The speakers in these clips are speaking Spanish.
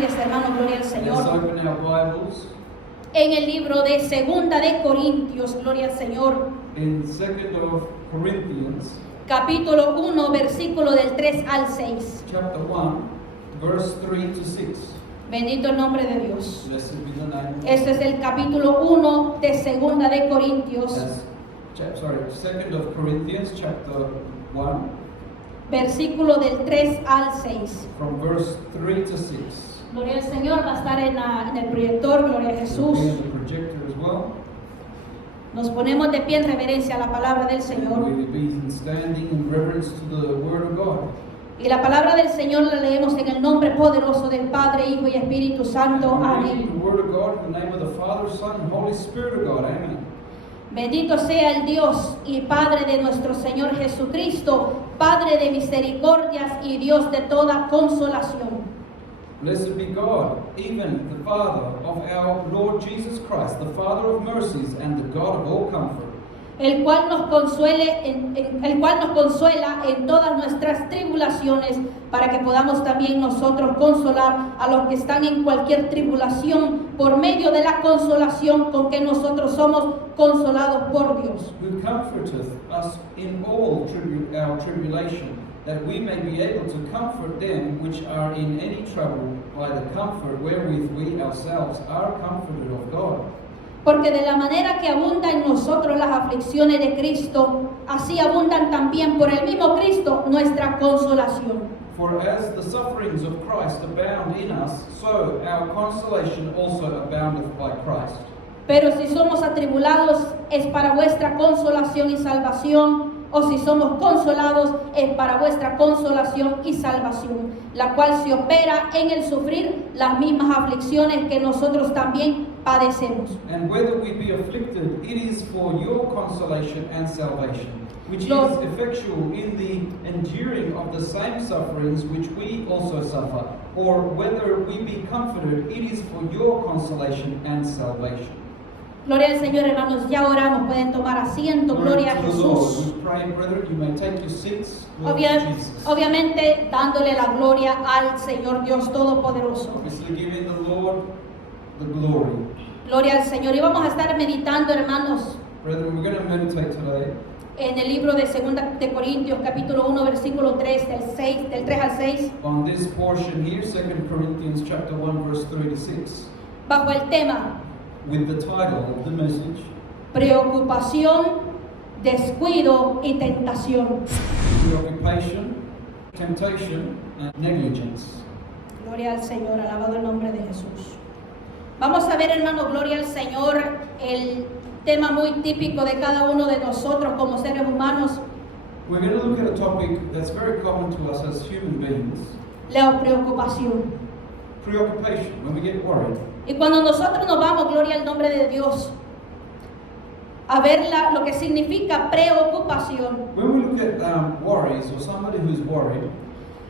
Biblias, hermano, gloria al Let's Señor. open our Bibles En el libro de Segunda de Corintios, gloria al Señor, in 2nd of Corinthians, capítulo 1, versículo del 3 al 6. chapter 1, verse 3 to 6. Bendito el nombre de Dios. Blessed be the name. Este es el capítulo 1 de Segunda de Corintios, 2nd of Corinthians, chapter 1, versículo del 3 al 6. from verse 3 to 6. Gloria al Señor, va a estar en el proyector, gloria a It'll Jesús. be on the projector as well. Nos ponemos de pie en reverencia a la palabra del We Señor. will be standing in reverence to the Word of God. Y la palabra del Señor la leemos en el nombre poderoso del Padre, Hijo y Espíritu Santo. We read Amén. the Word of God in the name of the Father, Son, and Holy Spirit of God. Amen. Bendito sea el Dios y Padre de nuestro Señor Jesucristo, Padre de misericordias y Dios de toda consolación. Blessed be God, even the Father of our Lord Jesus Christ, the Father of mercies and the God of all comfort, El cual nos consuela en todas nuestras tribulaciones, para que podamos también nosotros consolar a los que están en cualquier tribulación, por medio de la consolación con que nosotros somos consolados por Dios. who comforteth us in all our tribulation, that we may be able to comfort them which are in any trouble by the comfort wherewith we ourselves are comforted of God. Porque de la manera que abundan en nosotros las aflicciones de Cristo, así abundan también por el mismo Cristo nuestra consolación. For as the sufferings of Christ abound in us, so our consolation also aboundeth by Christ. Pero si somos atribulados, es para vuestra consolación y salvación, o si somos consolados, es para vuestra consolación y salvación, la cual se opera en el sufrir las mismas aflicciones que nosotros también padecemos. And whether we be afflicted, it is for your consolation and salvation, which Lord. is effectual in the enduring of the same sufferings which we also suffer. Or whether we be comforted, it is for your consolation and salvation. Gloria al Señor, hermanos, ya oramos, pueden tomar asiento, gloria a Glory to the Lord. Jesús. We pray, brethren, you may take your seats. Glory to Jesus. Obviamente dándole la gloria al Señor Dios Todopoderoso. Obviously giving the Lord the glory. Gloria al Señor. Y vamos a estar meditando, hermanos, Brethren, we're going to meditate today en el libro de 2 de Corintios, capítulo 1, versículo 3, del 3 al 6, on this portion here, 2 Corinthians chapter 1, verse 3 to 6, bajo el tema with the title of the message, preocupación, descuido y tentación. Preoccupation, Temptation, and Negligence. Gloria al Señor, alabado el nombre de Jesús. Vamos a ver, hermano, gloria al Señor, el tema muy típico de cada uno de nosotros como seres humanos, We're going to look at a topic that's very common to us as human beings, la preocupación. preoccupation, when we get worried. Y cuando nosotros nos vamos, gloria al nombre de Dios, a ver lo que significa preocupación, When we look at worries or somebody who's worried,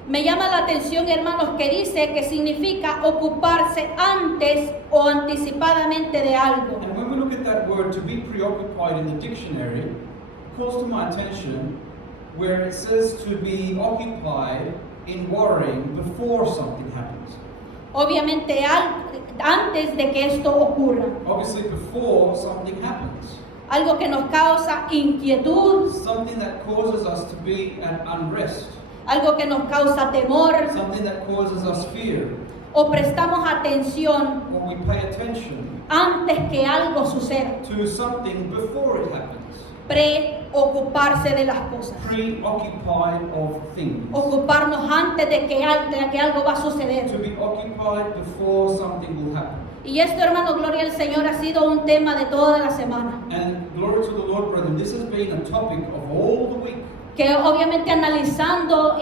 me llama la atención, hermanos, que dice que significa ocuparse antes o anticipadamente de algo. and when we look at that word to be preoccupied in the dictionary, it calls to my attention where it says to be occupied in worrying before something happens. Obviamente antes de que esto ocurra. Obviously, before something happens. Algo que nos causa inquietud, Something that causes us to be at unrest. algo que nos causa temor, Something that causes us fear. o prestamos atención Or we pay attention antes que algo suceda. to something before it happens. Preocuparse de las cosas. Preoccupied of things. Ocuparnos antes de que algo va a To suceder. be occupied before something will happen. Y esto, hermano, gloria al Señor, ha sido un tema de toda la semana. And glory to the Lord, brethren, this has been a topic of all the week. Que obviamente analizando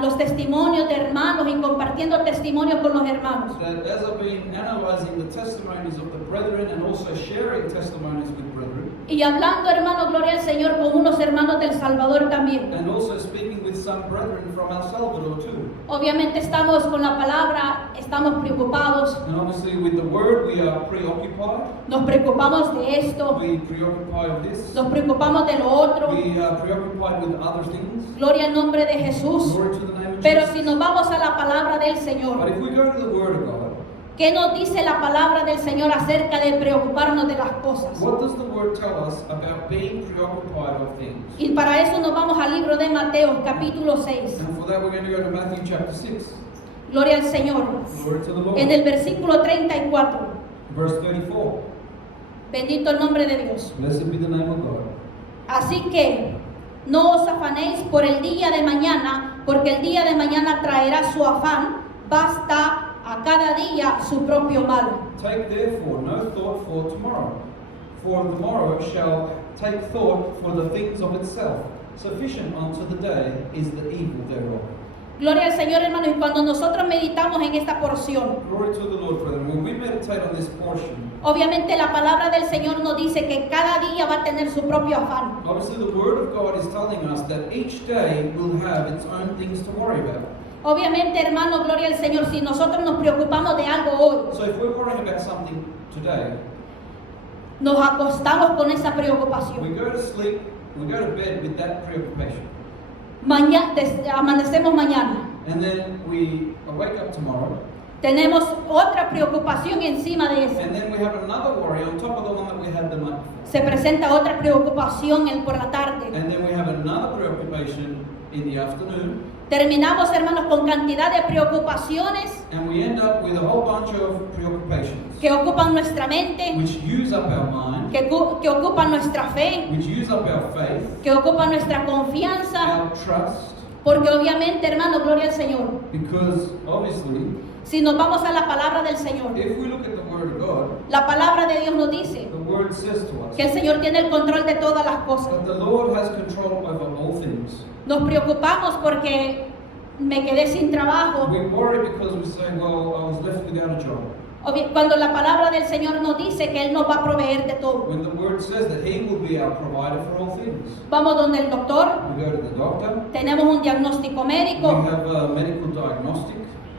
los testimonios de hermanos y compartiendo testimonios con los hermanos. That as I've been analyzing the testimonies of the brethren and also sharing testimonies with brethren, Y hablando, hermano, gloria al Señor, con unos hermanos del Salvador también. and also speaking with some brethren from El Salvador too. Obviamente estamos con la palabra, estamos preocupados, And obviously with the word we are preoccupied. nos preocupamos de esto, We preoccupy of this. nos preocupamos de lo otro. We are preoccupied with other things. Gloria al nombre de Jesús. Glory to the name of Pero Jesus. si nos vamos a la palabra del But Señor, if we go to the word of God, ¿qué nos dice la palabra del Señor acerca de preocuparnos de las cosas? what does the word tell us about being preoccupied of things? Y para eso nos vamos al libro de Mateo, capítulo 6. And for that we're going to go to Matthew chapter 6. Gloria al Señor. Glory to the Lord. En el versículo 34. Verse 34. Bendito el nombre de Dios. Blessed be the name of God. Así que no os afanéis por el día de mañana, porque el día de mañana traerá su afán. Basta a cada día su propio mal. Take therefore no thought for tomorrow, for the morrow shall take thought for the things of itself. Sufficient unto the day is the evil thereof. Gloria al Señor, hermanos, y cuando nosotros meditamos en esta porción, Glory to the Lord, brethren. When we meditate on this portion, obviamente la palabra del Señor nos dice que cada día va a tener su propio afán. obviously the Word of God is telling us that each day will have its own things to worry about. Obviamente, hermanos, gloria al Señor, si nosotros nos preocupamos de algo hoy, So if we're worrying about something today, nos acostamos con esa we preocupación. go to sleep, we go to bed with that preoccupation. Amanecemos mañana, And then we wake up tomorrow, tenemos otra preocupación encima de eso. and then we have another worry on top of the one that we had the night before. Se presenta otra preocupación por la tarde. And then we have another preoccupation in the afternoon, Terminamos, hermanos, con cantidad de preocupaciones and we end up with a whole bunch of preoccupations que ocupan nuestra mente, which use up our mind, que ocupan nuestra fe, which use up our faith, que ocupan nuestra confianza, our trust, porque obviamente, hermanos, gloria al Señor. because obviously, Si nos vamos a la palabra del Señor, if we look at the Word of God, la palabra de Dios nos dice the Word says to us que el Señor tiene el control de todas las cosas. that the Lord has control over all things. Nos preocupamos porque me quedé sin trabajo. We worry because we say, well, I was left without a job. Cuando la palabra del Señor nos dice que Él nos va a proveer de todo. When the Word says that He will be our provider for all things. Vamos donde el doctor, We go to the doctor, tenemos un diagnóstico we médico, have a medical diagnostic,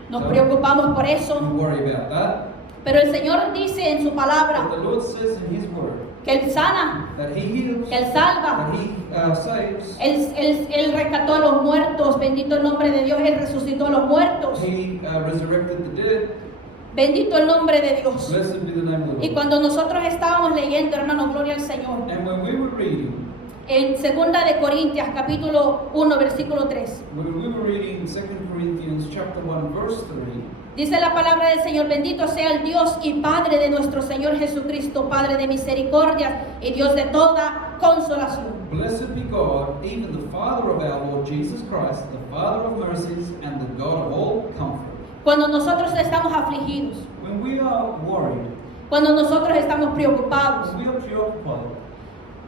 nos so preocupamos por we eso. worry about that. Pero el Señor dice en su But palabra the Lord says in His Word que Él sana, that He heals, que Él salva. that He saves, Él rescató a los muertos, bendito el nombre de Dios, Él resucitó a los muertos, He resurrected the dead. bendito el nombre de Dios. Blessed be the name of the Y Lord. cuando nosotros estábamos leyendo, hermanos, gloria al Señor, And when we were reading, en 2 de Corintios, capítulo 1, versículo 3, when we were reading 2 Corinthians chapter 1, verse 3, dice la palabra del Señor: bendito sea el Dios y Padre de nuestro Señor Jesucristo, Padre de misericordia y Dios de toda consolación. Blessed be God, even the Father of our Lord Jesus Christ, the Father of mercies and the God of all comfort. Cuando nosotros estamos afligidos, When we are worried, cuando nosotros estamos preocupados, when we are preoccupied,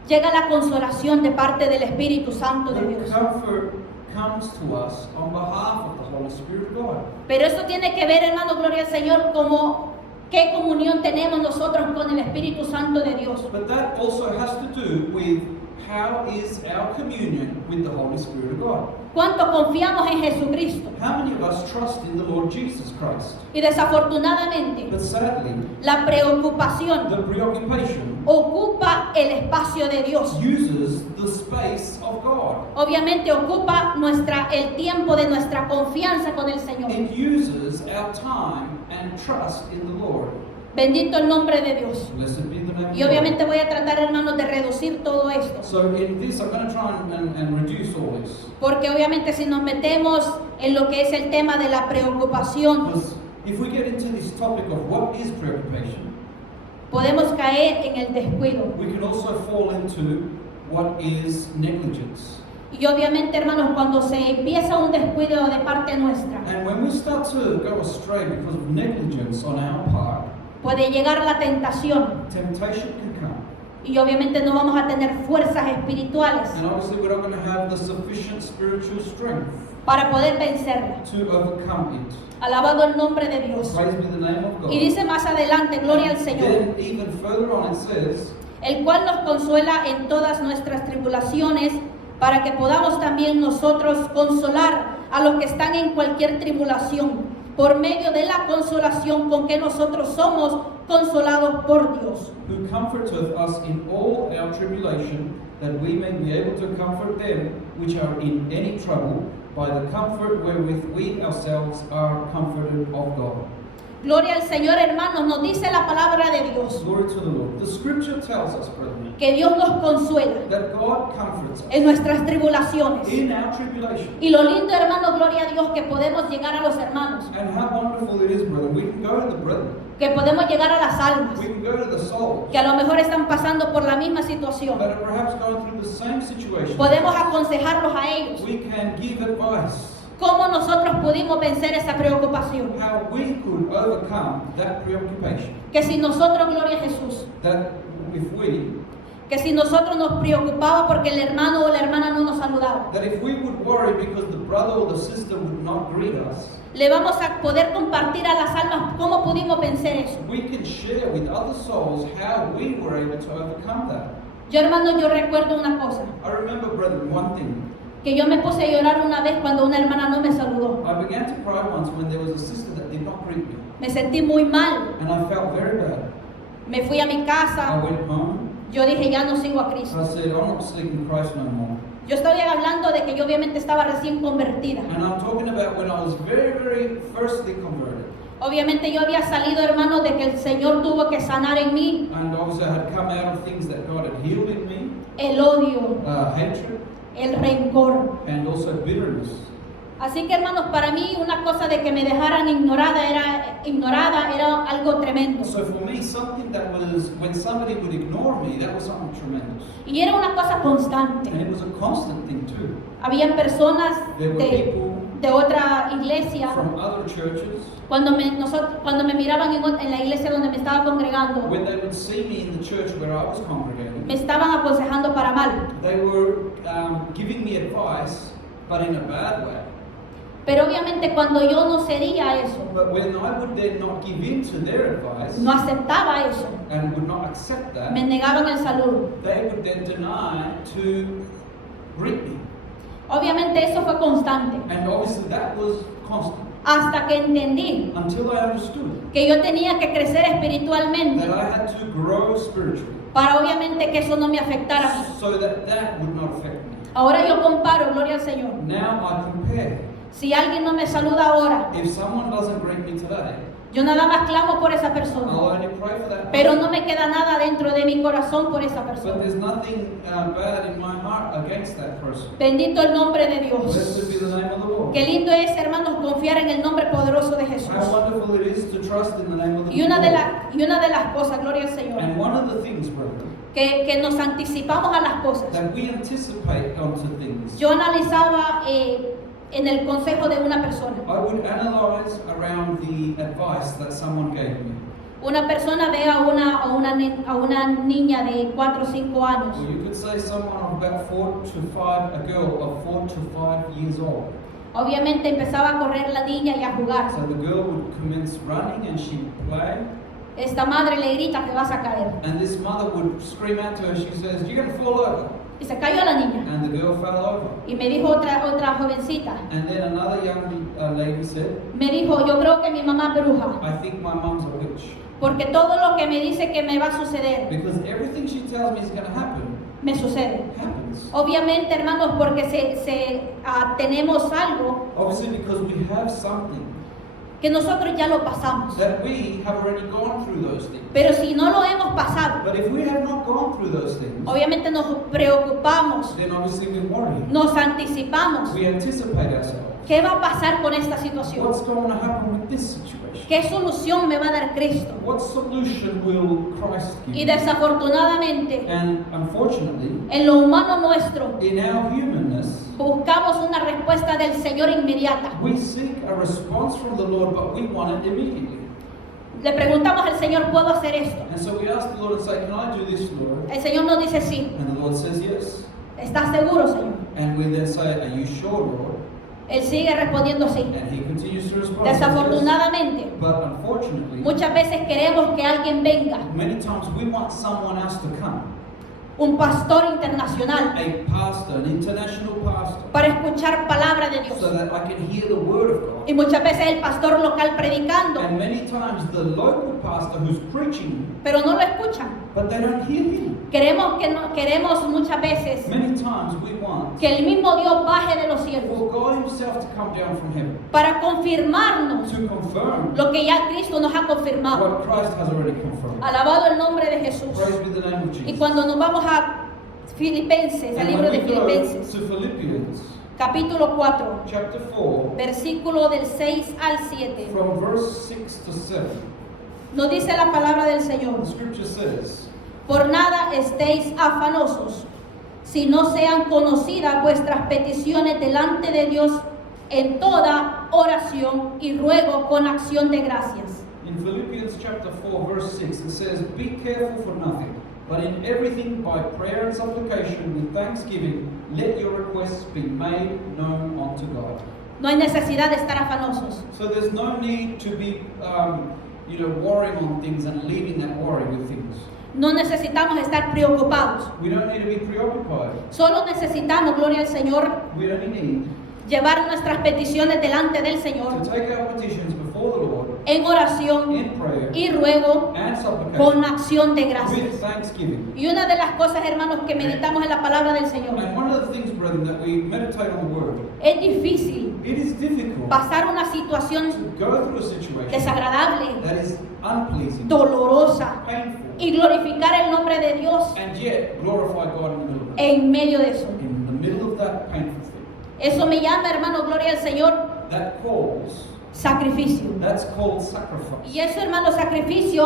llega la consolación de parte del Espíritu Santo de the Dios. comfort comes to us on behalf of the Holy Spirit of God. Pero esto tiene que ver, hermano, gloria al Señor, como qué comunión tenemos nosotros con el Espíritu Santo de Dios. But that also has to do with how is our communion with the Holy Spirit of God. ¿Cuánto confiamos en Jesucristo? How many of us trust in the Lord Jesus Christ? Y desafortunadamente, But sadly, la preocupación the preoccupation ocupa el espacio de Dios. uses the space of God. Obviamente ocupa el tiempo de nuestra confianza con el Señor. It uses our time and trust in the Lord. Bendito el nombre de Dios. Blessed be the name of Y obviamente voy a tratar, hermanos, de reducir todo esto. God. So in this, I'm going to try and reduce all this. Porque obviamente si nos metemos en lo que es el tema de la preocupación, Because if we get into this topic of what is preoccupation, podemos caer en el descuido. we can also fall into what is negligence. Y obviamente, hermanos, cuando se empieza un descuido de parte nuestra, And when we start to go astray because of negligence on our part, puede llegar la tentación. temptation can come. Y obviamente no vamos a tener fuerzas espirituales And obviously we're not going to have the sufficient spiritual strength para poder vencerla. to overcome it. Alabado el nombre de Dios. Praise be the name of God. Y dice más adelante, gloria al Señor, Then even further on it says, el cual nos consuela en todas nuestras tribulaciones, para que podamos también nosotros consolar a los que están en cualquier tribulación, por medio de la consolación con que nosotros somos consolados por Dios. who comforteth us in all our tribulation, that we may be able to comfort them which are in any trouble, by the comfort wherewith we ourselves are comforted of God. Gloria al Señor, hermanos, nos dice la palabra de Dios Glory to the Lord. The scripture tells us, brethren, que Dios nos consuela that God comforts us en nuestras tribulaciones. in our tribulation. Y lo lindo, hermanos, gloria a Dios, que podemos llegar a los hermanos, And how wonderful it is, brethren. We can go to the brethren. que podemos llegar a las almas, We can go to the souls que a lo mejor están pasando por la misma situación. that are perhaps going through the same situation. Podemos aconsejarlos a ellos. We can give advice ¿Cómo nosotros pudimos vencer esa preocupación? how we could overcome that preoccupation. Que si nosotros, gloria a Jesús, That if we, que si nosotros nos preocupaba porque el hermano o la hermana no nos saludaba, that if we would worry because the brother or the sister would not greet us, le vamos a poder compartir a las almas cómo pudimos vencer eso. we can share with other souls how we were able to overcome that. Yo, hermano, yo recuerdo una cosa, I remember, brethren, one thing. que yo me puse a llorar una vez cuando una hermana no me saludó. I began to cry once when there was a sister that did not greet me, Me sentí muy mal. and I felt very bad. Me fui a mi I casa. went home, Yo dije, ya no sigo a and Cristo. I said, I'm not seeking Christ no more. Yo estoy hablando de que yo obviamente estaba recién convertida. And I'm talking about when I was very, very firstly converted. Obviamente yo había salido, hermano, de que el Señor tuvo que sanar en mí And obviously I had come out of things that God had healed in me, el odio, hatred, el rencor. and also bitterness. Así que, hermanos, para mí una cosa de que me dejaran ignorada era algo tremendo. So for me, something that was, when somebody would ignore me, that was something tremendous. Y era una cosa constante. And it was a constant thing too. Habían personas There were people de otra iglesia, from other churches, cuando me miraban en la iglesia donde me estaba congregando, when they would see me in the church where I was congregating, me estaban aconsejando para mal. they were giving me advice, but in a bad way. Pero obviamente cuando yo no cedía a eso, But when I would then not give in to their advice no aceptaba eso, and would not accept that, me negaban el saludo. they would then deny to greet me. Obviamente eso fue constante, And obviously that was constant hasta que entendí until I understood que yo tenía que crecer espiritualmente that I had to grow spiritually para obviamente que eso no me afectara a mí. so that that would not affect me. Ahora yo comparo, gloria al Señor. Now I compare. Si alguien no me saluda ahora, If someone doesn't greet me today, yo nada más clamo por esa I'll persona, only pray for that pero person. no me queda nada dentro de mi corazón por esa But persona. there's nothing bad in my heart against that person. Bendito el nombre de Dios. Blessed be the name of the Lord. Qué lindo es, hermanos, confiar en el nombre poderoso de Jesús. How wonderful it is to trust in the name of the Y una de, Lord. una de las cosas, gloria al Señor, And one of the things, brethren, que nos anticipamos a las cosas. that we anticipate onto things. Yo analizaba en el consejo de una persona. I would analyze around the advice that someone gave me. Una persona ve a una niña de 4 o 5 años. Or you could say someone of about 4 to 5, a girl of 4 to 5 years old. Obviamente empezaba a correr la niña y a jugar. So the girl would commence running and she'd play. Esta madre le grita que vas a caer. And this mother would scream out to her, she says, "You're going to fall over." Y se cayó la niña. And the girl fell over. Y me dijo otra jovencita. And then another young lady said, Me dijo, yo creo que mi mamá es bruja. "I think my mom's a witch." Porque todo lo que me dice que me va a suceder, Because everything she tells me is going to happen, me sucede. happens. Obviamente, hermanos, porque tenemos algo Obviously because we have something que nosotros ya lo pasamos. that we have already gone through those things. Pero si no lo hemos pasado, But if we have not gone through those things, obviamente nos preocupamos, then obviously we worry. nos anticipamos. We anticipate ourselves. ¿Qué va a pasar con esta situación? What's going to happen with this situation? ¿Qué solución me va a dar Cristo? What solution will Christ Y give? desafortunadamente, And unfortunately, en lo humano nuestro, in our humanness, buscamos una respuesta del Señor inmediata. we seek a response from the Lord, but we want it immediately. Le preguntamos al Señor, ¿puedo hacer esto? And so we ask the Lord and say, "Can I do this, Lord?" El Señor nos dice sí. And the Lord says yes. ¿Estás seguro, Señor? And we then say, "Are you sure, Lord?" Él sigue respondiendo sí. And He continues to respond. Yes. Desafortunadamente, But unfortunately, muchas veces queremos que alguien venga many times we want someone else to come. un pastor internacional, a pastor, an international pastor, para escuchar palabra de Dios. so that I can hear the word of God. Y muchas veces el pastor local predicando, And many times the local pastor who's preaching, pero no lo escuchan. but they don't hear him. Queremos muchas veces Many times we want que el mismo Dios baje de los cielos for God himself to come down from heaven para confirmarnos to confirm lo que ya Cristo nos ha confirmado. what Christ has already confirmed. Alabado el nombre de Jesús. Praise be the name of Y Jesus. cuando nos vamos a Filipenses, al And libro when de we go Filipenses, to Philippians capítulo 4, chapter 4, versículo del 6 al 7, from verse 6 to 7, nos dice la palabra del Señor: the scripture says, por nada estéis afanosos, si no sean conocidas vuestras peticiones delante de Dios en toda oración y ruego con acción de gracias. in Philippians chapter 4, verse 6, it says, be careful for nothing, but in everything by prayer and supplication with thanksgiving, let your requests be made known unto God. No hay necesidad de estar afanosos. So there's no need to be, worrying on things and leaving that worry with things. No necesitamos estar preocupados. We don't need to be preoccupied. Solo necesitamos, gloria al Señor, We only need llevar nuestras peticiones delante del to Señor take our petitions before the Lord en oración in prayer y ruego and con supplication acción de with gracias. thanksgiving. Y una de las cosas, hermanos, que meditamos en la palabra del Señor, And one of the things, brethren, that we meditate on the Word, es difícil it is difficult pasar una situación to go through a situation desagradable, that is unpleasing, dolorosa, painful, y glorificar el nombre de Dios and yet glorify God in the middle of it. en medio de eso. In the middle of that painful thing. Eso me llama, hermano, gloria al Señor, That calls, sacrificio. that's called sacrifice. Y eso, hermano, sacrificio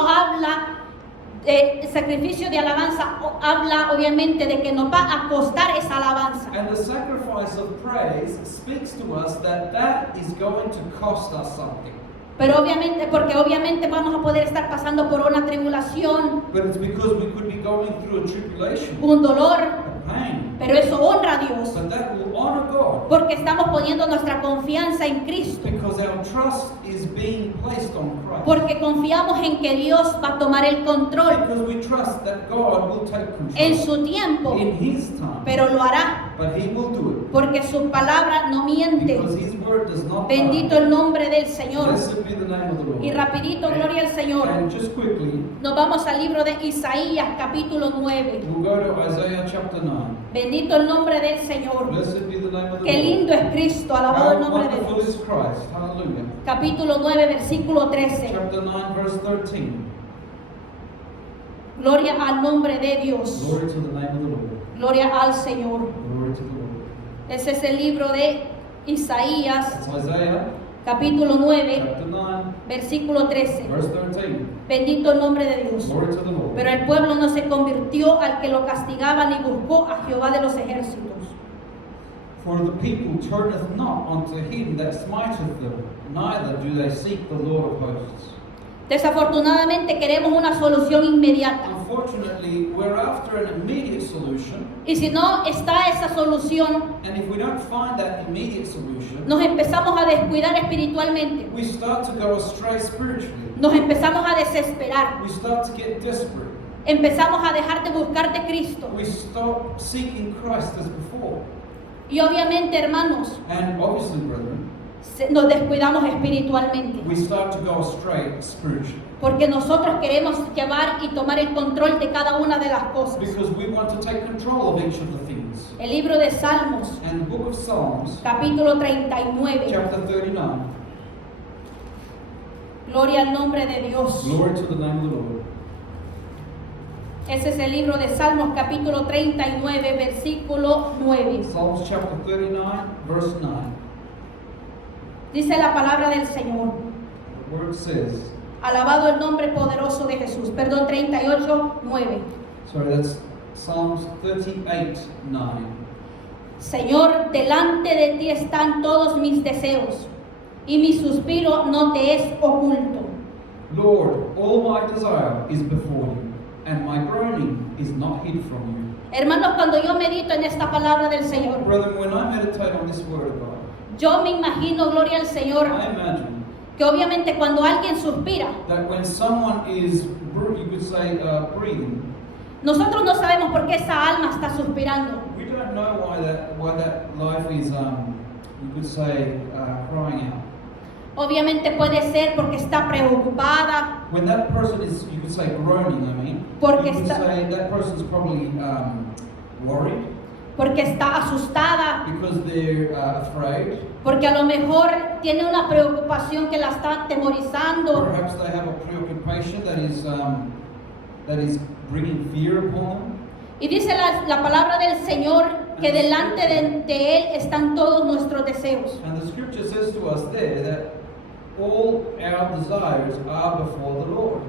sacrificio de alabanza habla obviamente de que nos va a costar esa alabanza. And the sacrifice of praise speaks to us that that is going to cost us something. Pero obviamente, porque obviamente vamos a poder estar pasando por una tribulación, But it's because we could be going through a tribulation, un dolor, a pain. pero eso honra a Dios, But that will honor God porque estamos poniendo nuestra confianza en Cristo, because our trust is being placed on Christ. porque confiamos en que Dios va a tomar el control Because we trust that God will take en control su tiempo, in His time. pero lo hará, But He will do it porque su palabra no miente. because His word does not Bendito lie. el nombre del Señor. Blessed be the name of the Lord. Y rapidito, gloria al Señor, And just quickly, nos vamos al libro de Isaías capítulo 9. we'll go to Isaiah chapter 9. Bendito el nombre del Señor. Blessed be the name of the Qué Lord. lindo es Cristo, alabado el How nombre de wonderful Dios. is Christ. Hallelujah. Capítulo 9, versículo 13. Chapter 9, verse 13. Gloria al nombre de Dios. Glory to the name of the Lord. Gloria al Señor. Glory to the Lord. Ese es el libro de Isaías, It's Isaiah capítulo 9, chapter 9, versículo 13. verse 13. Bendito el nombre de Dios. Glory to the Lord. Pero el pueblo no se convirtió al que lo castigaba ni buscó a Jehová de los ejércitos. For the people turneth not unto him that smiteth them, neither do they seek the Lord of hosts. Desafortunadamente queremos una solución inmediata. Unfortunately, we're after an immediate solution, Y si no está esa solución, and if we don't find that immediate solution, nos empezamos a descuidar espiritualmente. we start to go astray spiritually. Nos empezamos a desesperar. We start to get desperate. Empezamos a dejar de buscar de Cristo. We stop seeking Christ as before. Y obviamente, hermanos, And obviously, brethren, nos descuidamos espiritualmente. we start to go astray spiritually. Porque nosotros queremos llevar y tomar el control de cada una de las cosas. Because we want to take control of each of the things. El libro de Salmos, And the book of Psalms, capítulo 39. chapter 39, Gloria al nombre de Dios. glory to the name of the Lord. Ese es el libro de Salmos, capítulo 39, versículo 9. Psalms chapter 39, verse 9. Dice la palabra del Señor. The word says, Alabado el nombre poderoso de Jesús. Perdón, 38, 9. sorry, that's Psalms 38, 9. Señor, delante de ti están todos mis deseos, y mi suspiro no te es oculto. Lord, all my desire is before you, and my groaning is not hid from you. Hermanos, cuando yo medito en esta palabra del Señor, Brethren, when I meditate on this word of God, yo me imagino, gloria al Señor, I imagine que obviamente cuando alguien suspira, that when someone is, you could say, breathing, Nosotros no sabemos por qué esa alma está suspirando. We don't know why that life is, you could say, crying out. Obviamente puede ser porque está preocupada, When that person is, you could say, groaning, I mean, Porque you could está- say that person's probably worried porque está asustada, because they're afraid. porque a lo mejor tiene una preocupación que la está atemorizando. Perhaps they have a preoccupation that is bringing fear upon them. Y dice la palabra del Señor que delante de Él están todos nuestros deseos. And the scripture says to us there that all our desires are before the Lord.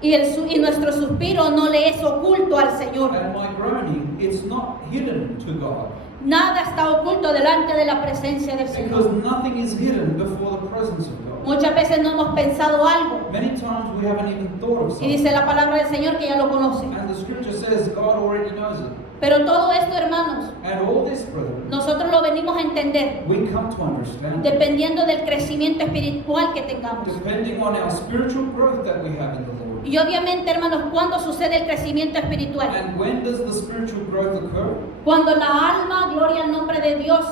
Y nuestro suspiro no le es oculto al Señor. And my groaning, it's not hidden to God. Nada está oculto delante de la presencia del Because Señor. nothing is hidden before the presence of God. Muchas veces no hemos pensado algo. Many times we haven't even thought of Y something. dice la palabra del Señor que ya lo conoce. And the scripture says God already knows it. Pero todo esto, hermanos, And all this, brethren, nosotros lo venimos a entender we come to understand dependiendo del crecimiento espiritual que tengamos. depending on our spiritual growth that we have in the Lord. Y obviamente, hermanos, ¿cuándo sucede el crecimiento espiritual? And when does the spiritual growth occur? Cuando la alma, gloria al nombre de Dios,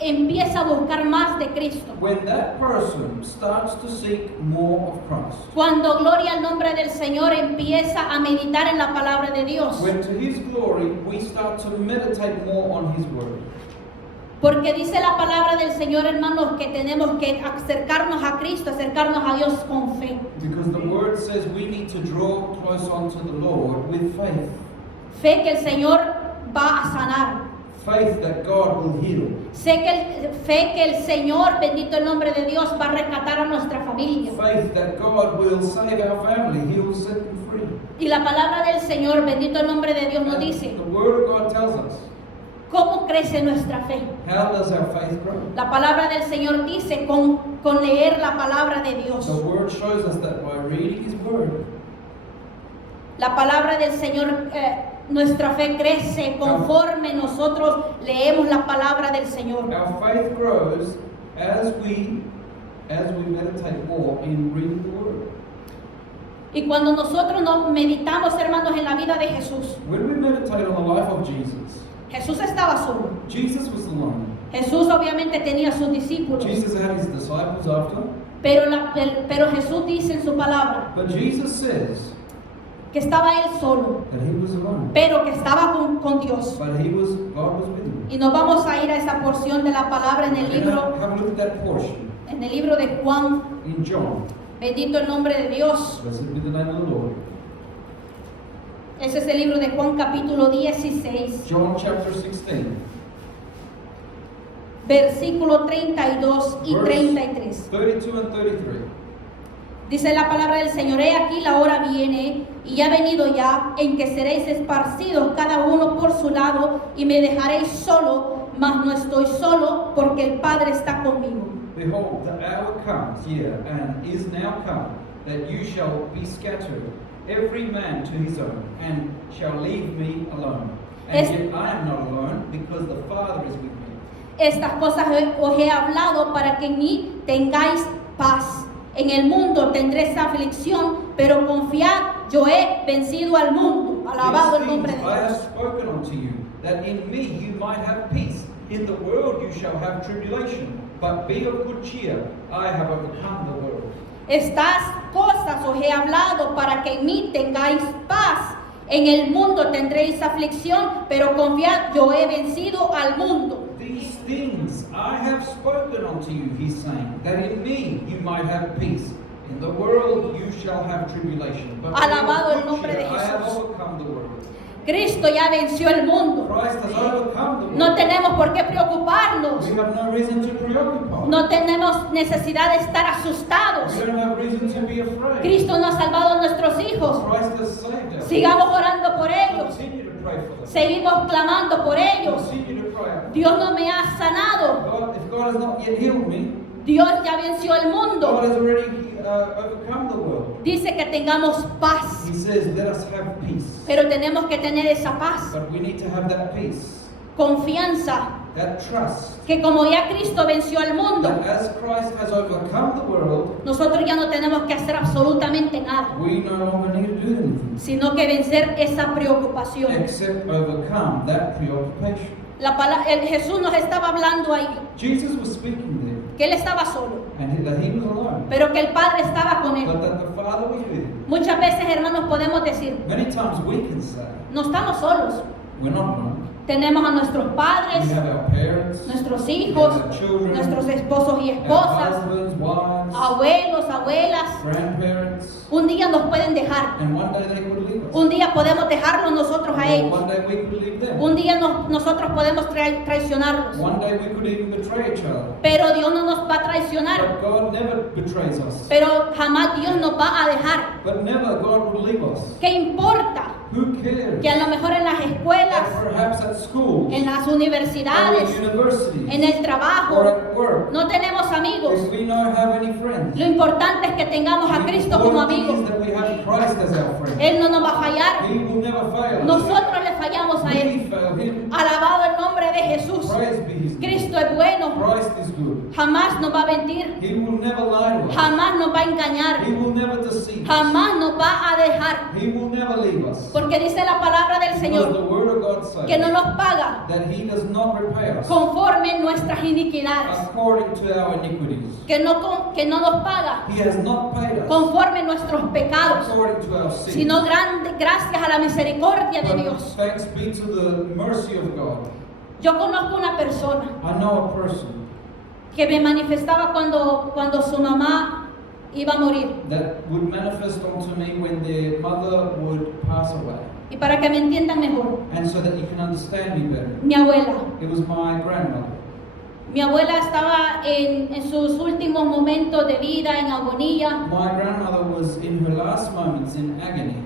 empieza a buscar más de Cristo. When that person starts to seek more of Christ. Cuando, gloria al nombre del Señor, empieza a meditar en la palabra de Dios. When to His glory we start to meditate more on His word. Porque dice la palabra del Señor, hermanos, que tenemos que acercarnos a Cristo, acercarnos a Dios con fe. Because the word says we need to draw close unto the Lord with faith. Fe que el Señor va a sanar. Faith that God will heal. Fe que el Señor, bendito el nombre de Dios, va a rescatar a nuestra familia. Faith that God will save our family. He will set them free. Y la palabra del Señor, bendito el nombre de Dios, nos And dice the word of God tells us, cómo crece nuestra fe. how does our faith grow? La palabra del Señor dice con leer la palabra de Dios. The word shows us that by reading His word, La palabra del Señor, nuestra fe crece conforme nosotros leemos la palabra del Señor. our faith grows as we meditate more in reading the word. Y cuando nosotros nos meditamos, hermanos, en la vida de Jesús, When we meditate on the life of Jesus, Jesús estaba solo. Jesus was alone. Jesús obviamente tenía sus discípulos, Jesus had His disciples after, pero Jesús dice en su palabra but Jesus says que estaba él solo, that He was alone. pero que estaba con Dios. But God was with Him. Y nos vamos a ir a esa porción de la palabra en el And libro, have a look at that portion de Juan. in John. Bendito el nombre de Dios. Blessed be the name of the Lord. Ese es el libro de Juan capítulo 16, John chapter 16, versículo 32 y Verse 33. 32 and 33. Dice la palabra del Señor: he aquí la hora viene y ha venido ya en que seréis esparcidos cada uno por su lado y me dejaréis solo, mas no estoy solo porque el Padre está conmigo. Behold, the hour comes, yea, and is now come, that you shall be scattered, every man to his own, and shall leave me alone. And yet I am not alone, because the Father is with me. Estas cosas os he hablado para que en mí tengáis paz. En el mundo tendréis aflicción, pero confiad, yo he vencido al mundo. Alabado el These nombre de things I have Dios. spoken unto you, that in me you might have peace. In the world you shall have tribulation, but be of good cheer, I have overcome the world. Estas cosas os he hablado para que en mí tengáis paz. En el mundo tendréis aflicción, pero confiad, yo he vencido al mundo. These things I have spoken unto you, he's saying, that in me you might have peace. In the world you shall have tribulation, but be Alabado el of good nombre de cheer, I have Jesús. overcome the world. Cristo ya venció el mundo. Christ has overcome the world. No tenemos por qué preocuparnos. We have no reason to preoccupy. No tenemos necesidad de estar asustados. We don't have reason to be afraid. Cristo nos ha salvado a nuestros hijos. Christ has saved us. Sigamos orando por ellos. Continue to pray for them. Seguimos clamando por ellos. Continue to pray. Dios no me ha sanado. If God has not yet healed me, Dios ya venció el God mundo. has already overcome the world. Dice que tengamos paz. He says, let us have peace. Pero tenemos que tener esa paz. But we need to have that peace. confianza that trust, que como ya Cristo venció al mundo, that as Christ has overcome the world, nosotros ya no tenemos que hacer absolutamente nada, we no longer need to do anything sino que vencer esa preocupación. except overcome that preoccupation. Jesús nos estaba hablando ahí, Jesus was speaking there, que Él estaba solo, and that he was alone, pero que el Padre estaba con Él. but that the Father was with him. Muchas veces, hermanos, podemos decir, Many times we can say, no estamos solos. we're not alone. Tenemos a nuestros We padres, have our parents, nuestros we hijos, have our children, nuestros esposos y our esposas, husbands, wives, abuelos, abuelas. grandparents, Un día nos pueden dejar. and one day they could leave us. Un día podemos dejarlos nosotros a Or ellos. one day we could leave them. Un día nosotros podemos traicionarlos. One day we could even betray each other. Pero Dios no nos va a traicionar. But God never betrays us. Pero jamás Dios nos va a dejar. But never God will leave us. ¿Qué importa? Who cares? Que a lo mejor en las escuelas, That perhaps at school, en las or universidades, at university, en el or trabajo, at work, no tenemos amigos. if we don't have any friends, Lo importante es que tengamos a the Cristo como important thing amigo. is that we have Christ as our friend. Él no nos va a fallar. He will never fail us. Nosotros le fallamos a Él. We fail him. Alabado el nombre de Jesús. Praise be his name. Cristo es bueno. Christ is good. Jamás nos va a mentir. He will never lie to us. Jamás nos va a engañar. He will never deceive us. Jamás nos va a dejar. He will never leave us. Porque dice la palabra del Because the Señor word of God says que no nos paga that he does not repay us conforme nuestras iniquidades. according to our iniquities. Que no nos paga He has not paid us conforme nuestros pecados, according to our sins. sino gracias a la misericordia de But Dios. thanks be to the mercy of God. Yo conozco una persona I know a person que me manifestaba cuando su mamá iba a morir. that would manifest onto me when their mother would pass away. Y para que me entiendan mejor, And so that you can understand me better, mi abuela. it was my grandmother. Mi abuela estaba en sus últimos momentos de vida, en agonía, My grandmother was in her last moments in agony.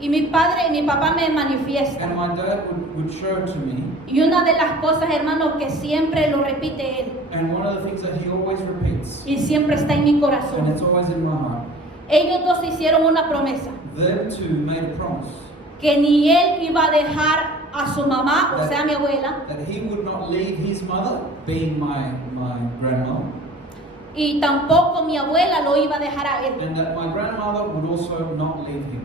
y mi papá me manifiesta. And my dad would show to me, Y una de las cosas, hermanos, que siempre lo repite él, and one of the things that he always repeats, y siempre está en mi and corazón. it's always in my heart, Ellos dos hicieron una promesa, them two made a promise que ni él iba a dejar a su mamá, o sea, mi abuela, that he would not leave his mother, being my grandma, y tampoco mi abuela lo iba a dejar a él. and that my grandmother would also not leave him.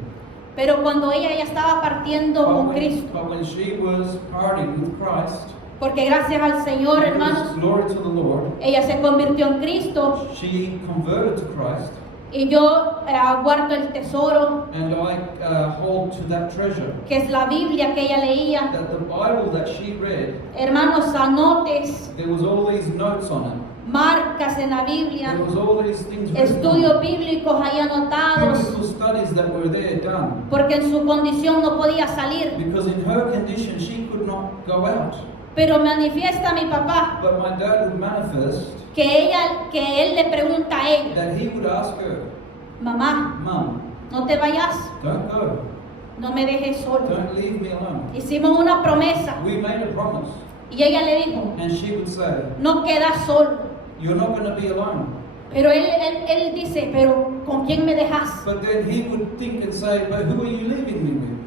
Pero cuando ella ya estaba partiendo con Cristo, But when she was parting with Christ, porque gracias al Señor, hermanos, glory to the Lord, ella se convirtió en Cristo, she converted to Christ, y yo guardo el tesoro, and I hold to that treasure, que es la Biblia que ella leía. that the Bible that she read, Hermanos, anotes, there was all these notes on it. marcas en la Biblia, There was all these things written estudios on it. bíblicos ahí anotados, Biblical studies that were there done. porque en su condición no podía salir. Because in her condition she could not go out. Pero manifiesta mi papá But my dad would manifest que él le pregunta a ella, that he would ask her, mamá, Mum, no te vayas, don't go. no me dejes solo. Don't leave me alone. Hicimos una promesa We made a promise. y ella le dijo, And she would say, no quedas solo. you're not going to be alone. Pero él dice, pero ¿con quién me dejas? But then he would think and say, but who are you leaving me with?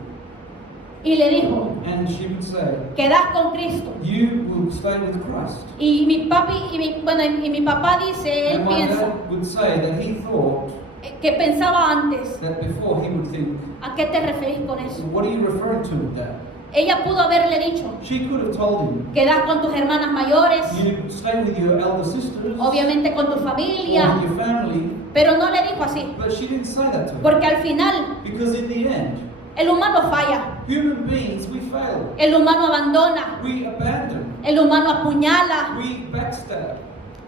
Y le dijo, And she would say, quedas con Cristo. you will stay with Christ. Y mi papá dice, él And my piensa, dad would say that he thought que pensaba antes, that before he would think, ¿a qué te referís con eso? what are you referring to with that? Ella pudo haberle dicho, She could have told him, quedas con tus hermanas mayores, you stay with your elder sisters, obviamente con tu or familia, with your family, pero no le dijo así, but she didn't say that to him. porque al final Because in the end, el humano falla, human beings, we fail. el humano abandona, We abandon. el humano apuñala, We backstab.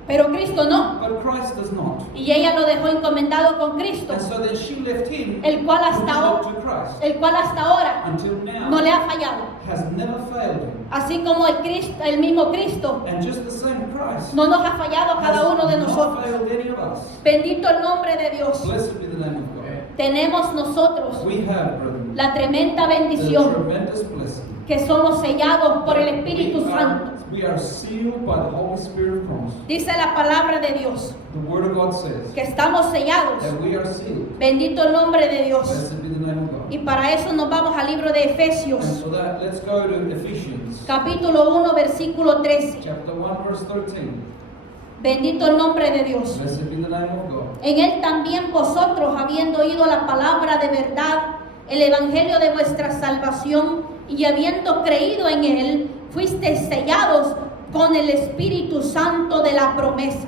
pero Cristo no. But Christ does not. Y ella lo dejó encomendado con Cristo, And so then she left him el cual to hasta look ahora, to Christ. el cual hasta ahora Until now, no le ha fallado. has never failed him. Así como el mismo Cristo And just the same Christ no nos ha fallado a cada uno de has not nosotros. failed any of us. Bendito el nombre de Dios. Blessed be the name of God. Tenemos nosotros We have, brethren, la tremenda the bendición tremendous blessing. que somos sellados por el Espíritu Santo. We are sealed by the Holy Spirit of promise. Dice la palabra de Dios The Word of God says que estamos sellados. that we are sealed. Bendito el nombre de Dios. Blessed be the name of God. Y para eso nos vamos al libro de And Efesios, for that, let's go to Ephesians capítulo 1, versículo 13. Chapter 1, verse 13. Bendito el nombre de Dios. Blessed be the name of God. En él también vosotros, habiendo oído la palabra de verdad, el evangelio de vuestra salvación, y habiendo creído en él, fuisteis sellados con el Espíritu Santo de la promesa.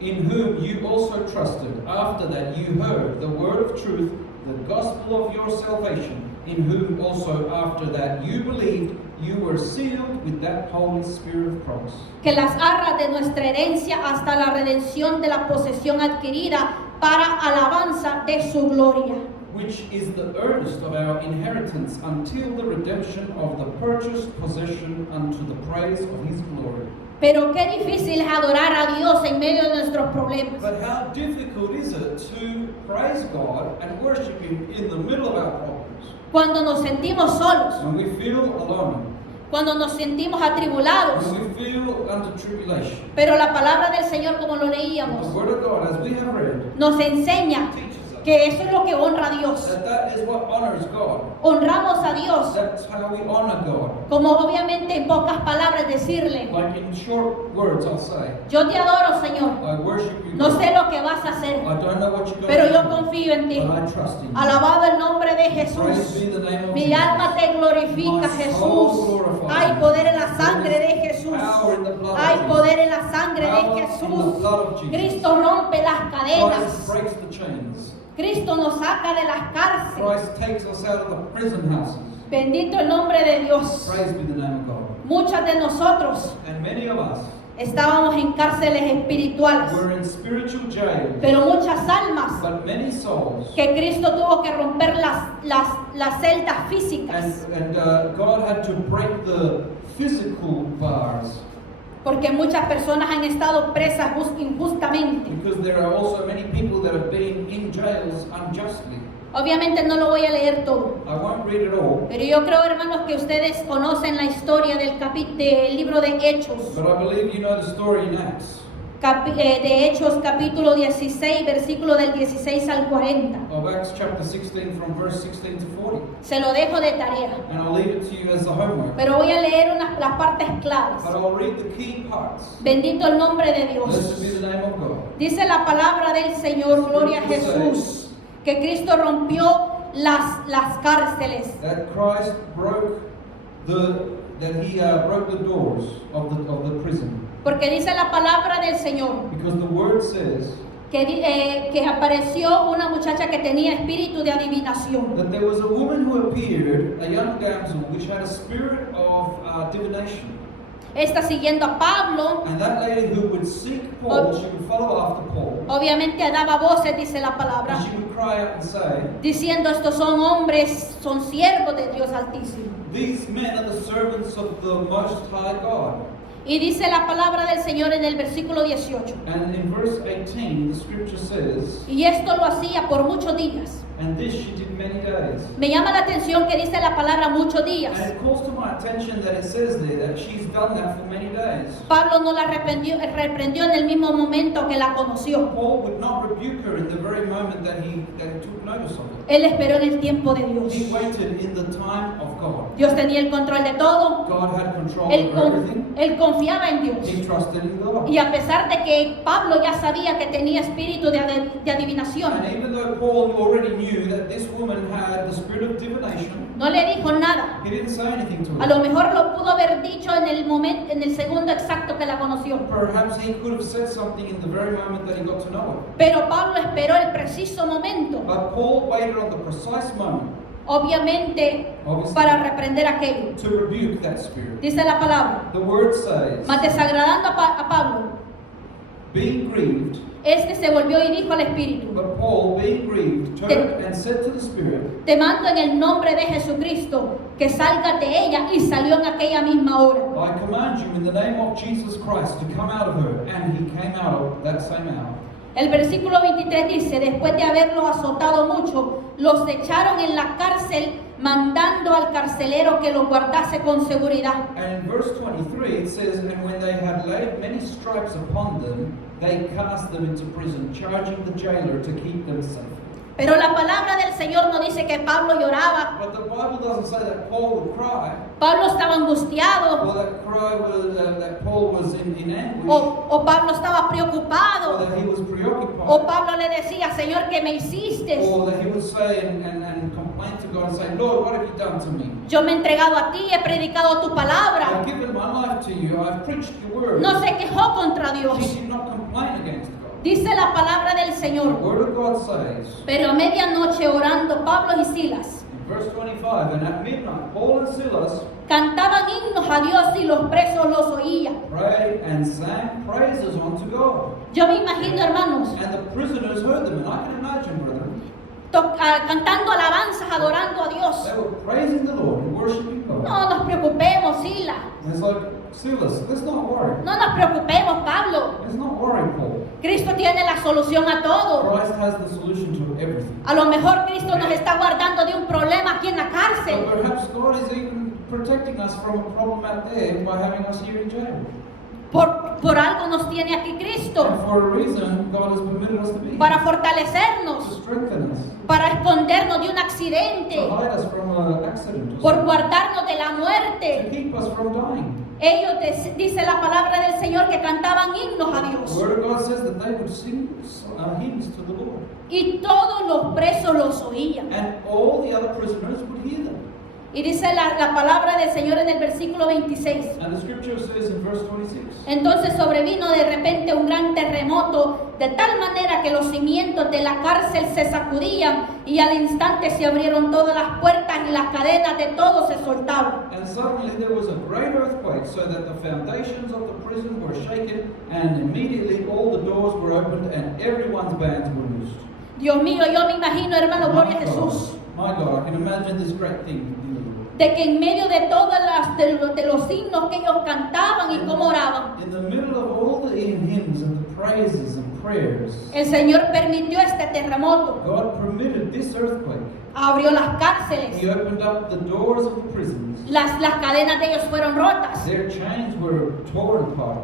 In whom you also trusted, after that you heard the word of truth, the gospel of your salvation, in whom also after that you believed, you were sealed with that Holy Spirit of promise. Que las arras de nuestra herencia hasta la redención de la posesión adquirida para alabanza de su gloria. Which is the earnest of our inheritance until the redemption of the purchased possession unto the praise of his glory. Pero qué difícil es adorar a Dios en medio de nuestros problemas. But how difficult is it to praise God and worship him in the middle of our problems? Cuando nos sentimos solos, When we feel alone, cuando nos sentimos atribulados. when we feel under tribulation. Pero la palabra del Señor, como lo The leíamos, word of God, as we have read, nos enseña teaches us que eso es lo que honra a Dios. that is what honors God. Honramos a Dios, That's how we honor God. como obviamente en pocas palabras decirle, Like in short words, I'll say, yo te adoro, Señor. I worship you. No God. sé lo que vas a hacer, I don't know what you're going pero to yo do, confío en ti. but I trust in you. Alabado el nombre de Praise Jesús. be the name of Mi Jesus. alma te glorifica, My Jesús. soul glorifies Hay you. poder en la sangre There de is Jesús. power in the blood of Hay Jesus. poder en la sangre de Power in the Jesús. blood of Jesus. Cristo rompe las Christ cadenas. breaks the chains. Cristo nos saca de las cárceles. Christ takes us out of the prison houses. Bendito el nombre de Dios. Praise be the name of God. Muchas de nosotros And many of us estábamos en cárceles espirituales, were in spiritual jail, pero muchas almas but many souls, que Cristo tuvo que romper las celdas físicas, and God had to break the physical bars, porque muchas personas han estado presas injustamente. because there are also many people that have been in jails unjustly. Obviamente no lo voy a leer todo, I won't read it all, pero yo creo, hermanos, que ustedes conocen la historia del libro de Hechos, but I believe you know the story in Acts de Hechos capítulo 16, versículo del 16 al 40. of Acts chapter 16 from verse 16 to 40, Se lo dejo de tarea, and I'll leave it to you as the homework. pero voy a leer las partes claves. But I'll read the key parts. Bendito el nombre de Blessed be Dios. the name of God. Dice la palabra del Señor, gloria a Jesús, que Cristo rompió las cárceles. That Christ broke broke the doors of the prison. Porque dice la palabra del Señor Because the word says que apareció una muchacha que tenía espíritu de adivinación. that there was a woman who appeared, a young damsel, which had a spirit of divination. Esta siguiendo a Pablo, And that lady who would seek Paul, she would follow after Paul. obviamente daba voces, dice la palabra, And she would cry out and say, diciendo, estos son hombres, son siervos de Dios Altísimo. these men are the servants of the Most High God. Y dice la palabra del Señor en el versículo 18. And in verse 18, the scripture says, Y esto lo hacía por muchos días. and this she did many days. Me llama la atención que dice la palabra muchos And días. it calls to my attention that it says there that she's done that for many days. Pablo no la reprendió en el mismo momento que la conoció. Paul would not rebuke her in the very moment that he took notice of it. Él esperó en el tiempo de Dios. He waited in the time of God. Dios tenía el control de todo. God had control Él, over everything. él confiaba en Dios. He trusted in God. Y a pesar de que Pablo ya sabía que tenía espíritu de adivinación, And even though Paul already knew that this woman had the spirit of divination, no le dijo nada. he didn't say anything to A her. lo mejor lo pudo haber dicho en el segundo exacto que la conoció. Perhaps he could have said something in the very moment that he got to know her. Pero Pablo esperó el preciso momento, But Paul waited on the precise moment, obviamente, obviously, para reprender aquello. to rebuke that spirit. Dice la palabra, The word says, mas desagradando a Pablo, being grieved, este se volvió y dijo al espíritu, but Paul, being grieved, turned and said to the spirit, te mando en el nombre de Jesucristo que salgas de ella, y salió en aquella misma hora. I command you in the name of Jesus Christ to come out of her. And he came out that same hour. El versículo 23 dice, después de haberlo azotado mucho, los echaron en la cárcel, mandando al carcelero que los guardase con seguridad. And in verse 23 it says, and when they had laid many stripes upon them, they cast them into prison, charging the jailer to keep them safe. Pero la palabra del Señor no dice que Pablo lloraba. But the Bible doesn't say that Paul would cry, Pablo estaba angustiado. or that Paul was in anguish, O Pablo estaba or preocupado. that he was O preoccupied, Pablo le decía, Señor, ¿qué me hiciste? or that he would say and complain to God and say, Lord, what have you done to me? Yo me he entregado a ti, he predicado tu palabra. I've given my life to you, I've preached your word. No se quejó contra He Dios. did not complain against God. Dice la palabra del The Señor. word of God says, Pero a medianoche orando Pablo y Silas in verse 25, and at midnight Paul and Silas cantaban himnos a Dios y los presos los oían. prayed and sang praises unto God. Yo me imagino, hermanos, And the prisoners heard them, and I can imagine, brethren, cantando alabanzas, adorando a Dios. they were praising the Lord and worshiping God. No nos preocupemos, Silas. And it's like, Silas, let's not worry. No nos preocupemos, Pablo. Let's not worry, Paul. Cristo tiene la solución a todo. Christ has the solution to everything. A lo mejor Cristo nos está guardando de un problema aquí en la cárcel. But perhaps God is even protecting us from a problem out there by having us here in jail. Por algo nos tiene aquí Cristo. And for a reason, God has permitted us to be here. Para To fortalecernos, strengthen us, para escondernos de un to accidente, hide us from an accident, por to guardarnos de la muerte. keep us from dying. Ellos, dice la palabra del Señor, que cantaban himnos a The Dios. Word of God says that they would sing hymns to the Lord. Y todos los presos los oían. And all the other prisoners would hear them. Y dice la palabra del Señor en el versículo 26. And the scripture says in verse 26, Entonces sobrevino de repente un gran terremoto, de tal manera que los cimientos de la cárcel se sacudían y al instante se abrieron todas las puertas y las cadenas de todos se soltaban. and suddenly there was a great earthquake, so that the foundations of the prison were shaken, and immediately all the doors were opened, and everyone's bands were loosed. Dios mío, yo me imagino, hermano, gloria a Jesús, My God, I can imagine this great thing in the Lord. de que en medio de todas de los himnos que ellos cantaban y cómo oraban, In the middle of all the hymns and the praises and prayers, el Señor permitió este terremoto, God permitted this earthquake. abrió las cárceles, He opened up the doors of the prisons. las cadenas de ellos fueron rotas. Their chains were torn apart.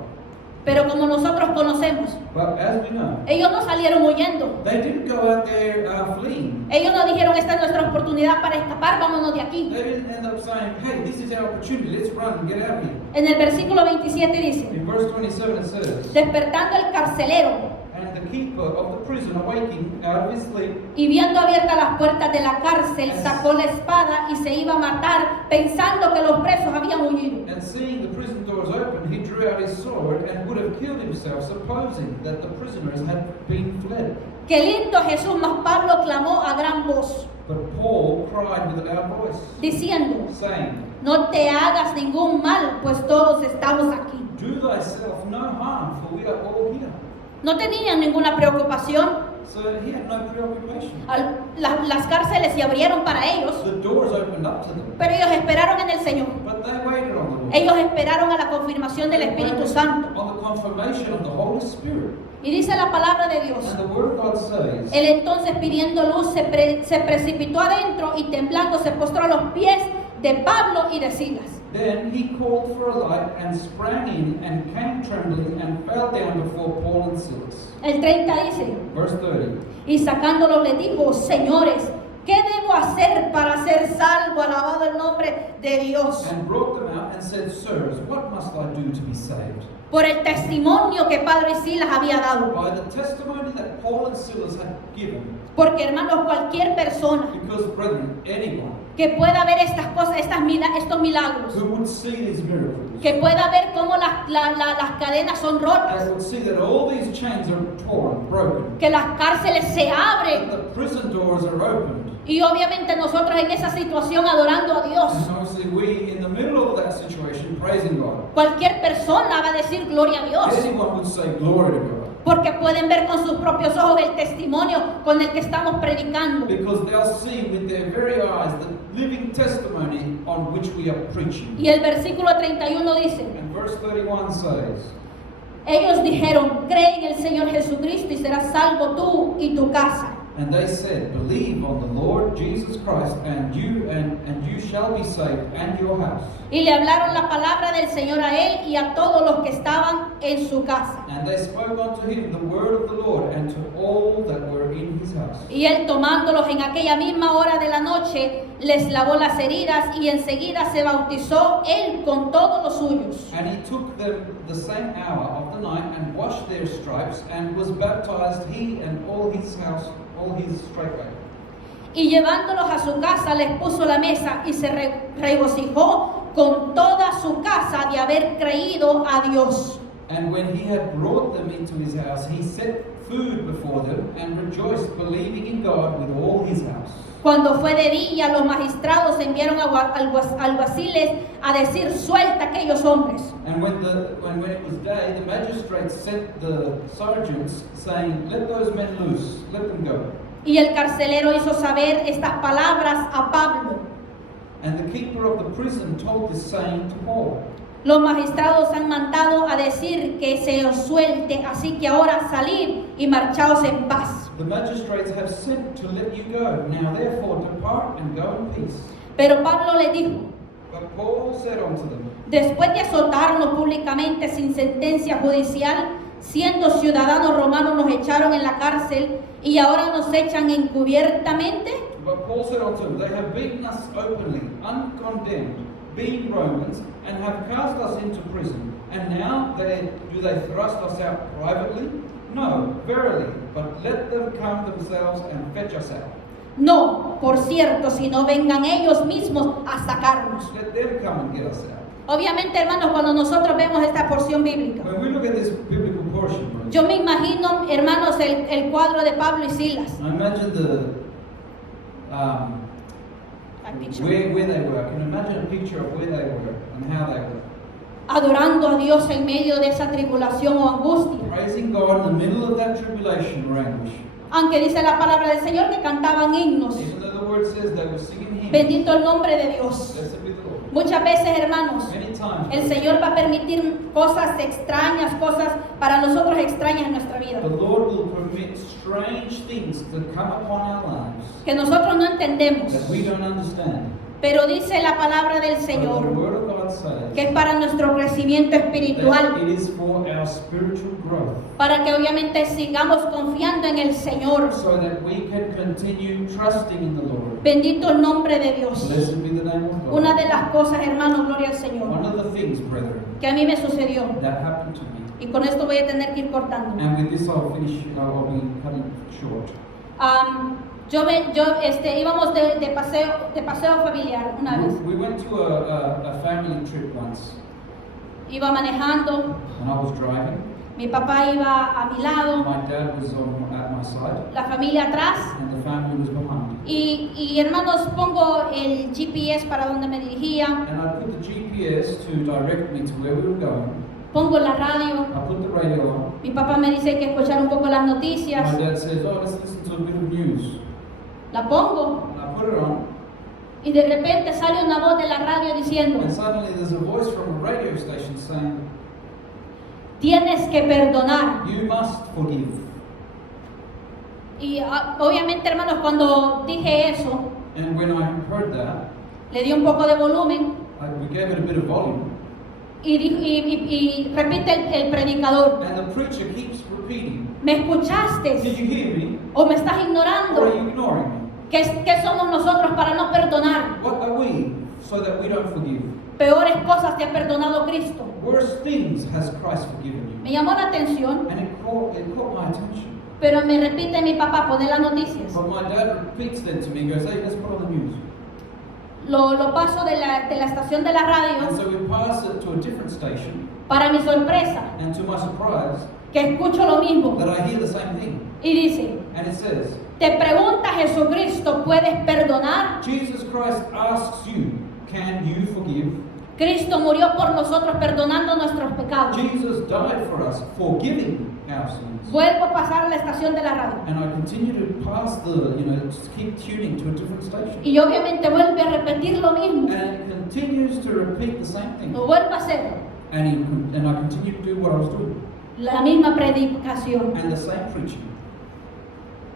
Pero como nosotros conocemos, But as we know, ellos no salieron huyendo. they didn't go out there fleeing. Ellos no dijeron, esta es nuestra oportunidad para escapar, vámonos de aquí. They didn't end up saying, hey, this is our opportunity, let's run and get out of here. En el versículo 27 dice, In verse 27 it says, despertando el carcelero and the keeper of the prison awaking out of his sleep, y viendo abiertas las puertas de la cárcel, sacó la espada y se iba a matar, pensando que los presos habían huido. and seeing the prison doors open, he drew out his sword and would have killed himself, supposing that the prisoners had been fled. Qué lindo Jesús, mas Pablo clamó a gran voz, But Paul cried with a loud voice, diciendo, saying, no te hagas ningún mal, pues todos estamos aquí. do thyself no harm, for we are all here. No tenían ninguna preocupación. So he had no preoccupation. Las cárceles se abrieron para ellos, The doors opened up to them, pero ellos esperaron en el Señor. but they waited on the Lord. Ellos esperaron a la confirmación del Espíritu Santo. On the confirmation of the Holy Spirit. Y dice la palabra de Dios. And the Word of God says, Él entonces, pidiendo luz, se precipitó adentro y temblando se postró a los pies de Pablo y de Silas. then he called for a light and sprang in and came trembling and fell down before Paul and Silas. El 30 dice, Verse 30. y sacándolos le dijo, señores, ¿qué debo hacer para ser salvo? Alabado el nombre de Dios. And brought them out and said, sirs, what must I do to be saved? Por el testimonio que Pablo y Silas había dado. By the testimony that Paul and Silas had given. Porque, hermanos, cualquier persona Because, brethren, anyone que pueda ver estas cosas, estos milagros, who would see these miracles, que pueda ver cómo las cadenas son rotas, they would see that all these chains are torn, broken, que las cárceles se that abren, the prison doors are opened. y obviamente nosotros en esa situación adorando a Dios, And obviously we, in the middle of that situation, praising God. cualquier persona va a decir gloria a Dios, Anyone would say glory to God. porque pueden ver con sus propios ojos el testimonio con el que estamos predicando. Because they'll see with their very eyes the living testimony on which we are preaching. Y el versículo 31 dice, And verse 31 says, ellos dijeron, cree en el Señor Jesucristo y serás salvo tú y tu casa. And they said, Believe on the Lord Jesus Christ, and you shall be saved, and your house. Y le hablaron la palabra del Señor a él y a todos los que estaban en su casa. And they spoke unto him the word of the Lord, and to all that were in his house. Y él, tomándolos en aquella misma hora de la noche, les lavó las heridas y enseguida se bautizó él con todos los suyos. And he took them the same hour of the night, and washed their stripes, and was baptized, he and all his house, all his straightway. Y llevándolos a su casa les puso la mesa y se regocijó con toda su casa de haber creído a Dios. And when he had brought them into his house, he set food before them, and rejoiced, believing in God with all his house. Cuando fue de día, los magistrados enviaron alguaciles a decir: suelta a aquellos hombres. And when it was day, the magistrates sent the sergeants, saying, Let those men loose, let them go. Y el carcelero hizo saber estas palabras a Pablo. And the keeper of the prison told this saying to Paul. Los magistrados han mandado a decir que se os suelte, así que ahora salid y marchaos en paz. The magistrates have sent to let you go. Now therefore depart and go in peace. Pero Pablo le dijo: But Paul said unto them, después de azotarnos públicamente sin sentencia judicial, siendo ciudadanos romanos nos echaron en la cárcel y ahora nos echan encubiertamente. But Paul said unto them, They have beaten us openly, uncondemned, being Romans, and have cast us into prison. And now do they thrust us out privately? No, verily, but let them come themselves and fetch us out. No, por cierto, si no vengan ellos mismos a sacarnos. Let them come and get us out. Obviamente, hermanos, cuando nosotros vemos esta porción bíblica, When we look at this biblical portion, right, yo me imagino, hermanos, el cuadro de Pablo y Silas. I imagine where they were. I can imagine a picture of where they were and how they were. Adorando a Dios en medio de esa tribulación o angustia. Praising God in the middle of that tribulation or anguish. Aunque dice la palabra del Señor que cantaban himnos. Even though the word says they were singing hymns. Bendito el nombre de Dios. Blessed be the Lord. Muchas veces, hermanos, Many times el Señor va a permitir cosas extrañas, cosas para nosotros extrañas en nuestra vida, the Lord will permit strange things to come upon our lives que nosotros no entendemos. that we don't understand. Pero dice la palabra del But the Señor word of God says que es para nuestro crecimiento that espiritual, it is for our spiritual growth, para que obviamente sigamos confiando en el Señor. so that we can continue trusting in the Lord. Bendito el nombre de Dios. Blessed be the name of God. Una de las cosas, hermanos, gloria al Señor, One of the things, brethren, que a mí me sucedió, that happened to me, y con esto voy a tener que ir cortando. and with this I'll finish, I'll be cutting short. Íbamos de paseo familiar una vez. We went to a family trip once, Iba manejando, and I was driving. mi papá iba a mi lado, My dad was at my side, la familia atrás, and the family was behind. y hermanos, pongo el GPS para donde me dirigía, And I put the GPS to direct me to where we were going. pongo la radio, I put the radio on. mi papá me dice que escuchar un poco las noticias, My dad says, "Oh, let's listen to a bit of news." la pongo, And I put it on, y de repente sale una voz de la radio diciendo: and suddenly there's a voice from a radio station saying, tienes que perdonar. "You must forgive." Y obviamente, hermanos, cuando dije eso, And when I heard that, le di un poco de volumen we gave it a bit of volume, y repite el predicador: and the preacher keeps repeating, ¿me "Did escuchaste you hear me? o me estás Or are ignorando? you ignoring me? ¿Qué somos nosotros para no perdonar? What are we so that we don't forgive? Peores cosas te ha perdonado Cristo. Worse things has Christ forgiven you." Me llamó la atención, And it caught my attention. pero me repite mi papá: poner las noticias. But my dad repeats then to me, he goes, "Hey, let's put on the news." Lo paso de la estación de la And radio. so we pass it to a different station, Para mi sorpresa, and to my surprise, que escucho lo mismo, that I hear the same thing. y dice: And it says, te pregunta Jesucristo, ¿puedes perdonar? Jesus Christ asks you, "Can you forgive?" Cristo murió por nosotros perdonando nuestros pecados. Jesus died for us, forgiving our sins. Vuelvo a pasar la estación de la radio. And I continue to pass just keep tuning to a different station. Y obviamente vuelve a repetir lo mismo. And it continues to repeat the same thing. Lo vuelvo a hacer. And I continue to do what I was doing. La misma predicación. And the same preaching.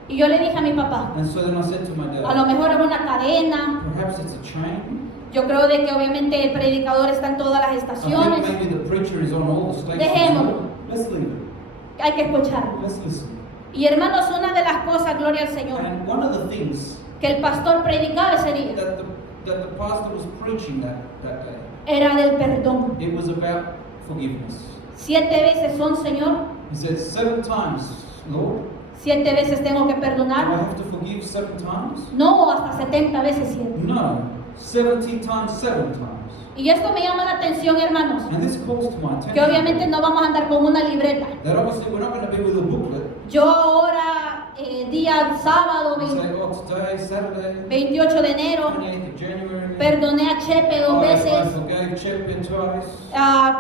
Y yo le dije a mi papá, And so then I said to my a lo dad, mejor es una cadena. perhaps it's a chain. Yo creo de que obviamente el predicador está en todas las I think estaciones. maybe the preacher is on all the stations. Dejémoslo. Let's leave it. Hay que escucharlo. Let's listen. Y hermanos, una de las cosas, gloria al Señor, And one of the things que el pastor predicaba ese día, that the pastor was preaching that day, era del perdón. it was about forgiveness. 7 veces son, Señor. He said, 7 times, Lord, 7 veces tengo que do I perdonar. have to forgive 7 times? No, hasta 70 veces 7. No, 70 times 7 times. Y esto me llama la atención, hermanos, And this calls to my que attention obviamente no vamos a andar con una libreta. that obviously we're not going to be with a booklet Yo ahora, día sábado, and say, oh, today, Saturday, 28 de enero, 28th of January, perdoné a Chepe 2 I veces, forgave Chepe twice,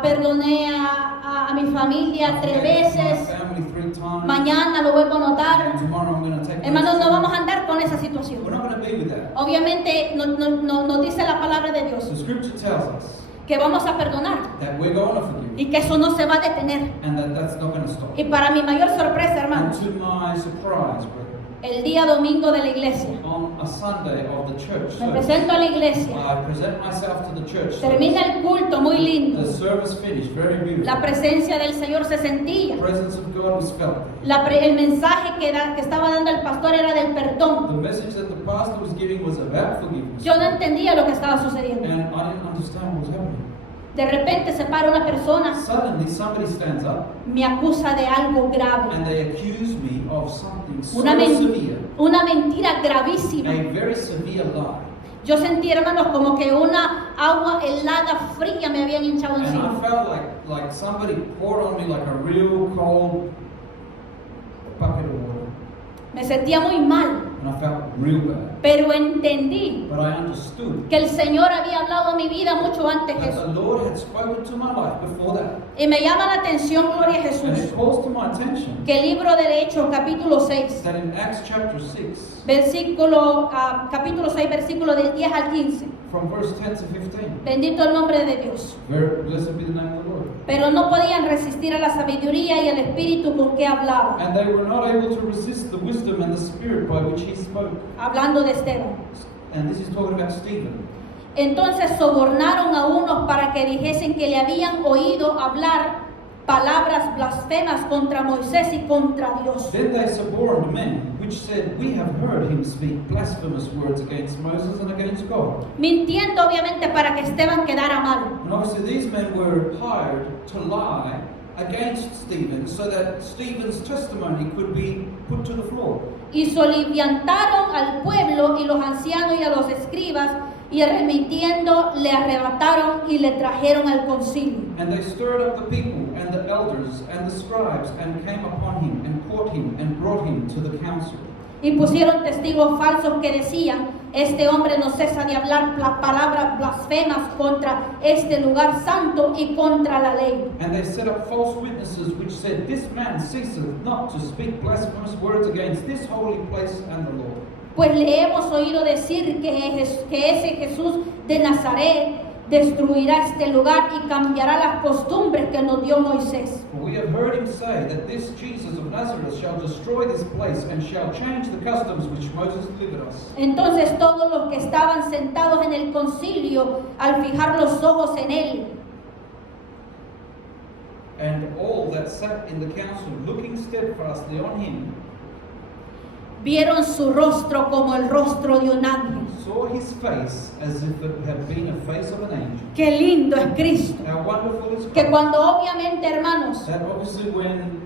perdoné a mi familia 3 my veces, family 3 times, mañana lo vuelvo a and notar. tomorrow I'm going to take Hermanos, no this. vamos a andar con esa situación. We're not going to be with that. Obviamente nos dice la palabra de Dios The scripture tells us que vamos a perdonar that we're going to forgive y que eso no se va a detener. and that's not going to stop. Y para mi mayor sorpresa, And hermanos, to my surprise, brethren, el día domingo de la iglesia, on a Sunday of the church me service, presento a la iglesia, I present myself to the church termina service. el culto muy lindo, The service finished, very beautiful. la presencia del Señor se sentía, The presence of God was felt. el mensaje que estaba dando el pastor era del The perdón. message that the pastor was giving was about forgiveness. Yo no entendía lo que estaba sucediendo. And I didn't understand what was happening. De repente se para una persona, Suddenly, somebody stands up me acusa de algo grave, and they accuse me of something so una severe, mentira gravísima. a very severe lie. Yo sentí, hermanos, como que una agua helada fría me habían hinchado And I encima. felt like somebody poured on me like a real cold bucket of water. Me sentía muy mal, And I felt real bad. pero entendí But I understood que el Señor había hablado a mi vida mucho antes de that eso. the Lord had spoken to my life before that. Y me llama la atención, gloria a And Jesús, it calls to my attention que el libro de Hechos, capítulo 6, that in Acts chapter 6, capítulo 6, versículo del 10 al 15. from verse 10 to 15, Bendito el nombre de Dios. very blessed be the name of the Lord. Pero no podían resistir a la sabiduría y al espíritu con que hablaba. And they were not able to resist the wisdom and the spirit by which he spoke. Hablando de Esteban. And this is talking about Stephen. Entonces sobornaron a unos para que dijesen que le habían oído hablar palabras blasfemas contra Moisés y contra Dios. Then they suborned men, which said, we have heard him speak blasphemous words against Moses and against God. Mintiendo obviamente para que Esteban quedara mal. And obviously these men were hired to lie against Stephen so that Stephen's testimony could be put to the floor. Y soliviantaron al pueblo y los ancianos y a los escribas, y remitiendo le arrebataron y le trajeron al concilio. And they stirred up the people and the elders and the scribes and came upon him and caught him and brought him to the council. Y pusieron testigos falsos que decían, este hombre no cesa de hablar palabras blasfemas contra este lugar santo y contra la ley. And they set up false witnesses which said, this man ceaseth not to speak blasphemous words against this holy place and the Lord. Pues le hemos oído decir que ese Jesús de Nazaret destruirá este lugar y cambiará las costumbres que nos dio Moisés. For we have heard him say that this Jesus of Nazareth shall destroy this place and shall change the customs which Moses delivered us. Entonces todos los que estaban sentados en el concilio, al fijar los ojos en él, And all that sat in the council, looking steadfastly on him, vieron su rostro como el rostro de un ángel. saw his face as if it had been a face of an angel. Qué lindo es Cristo. How wonderful is Que God. cuando obviamente, hermanos, That obviously when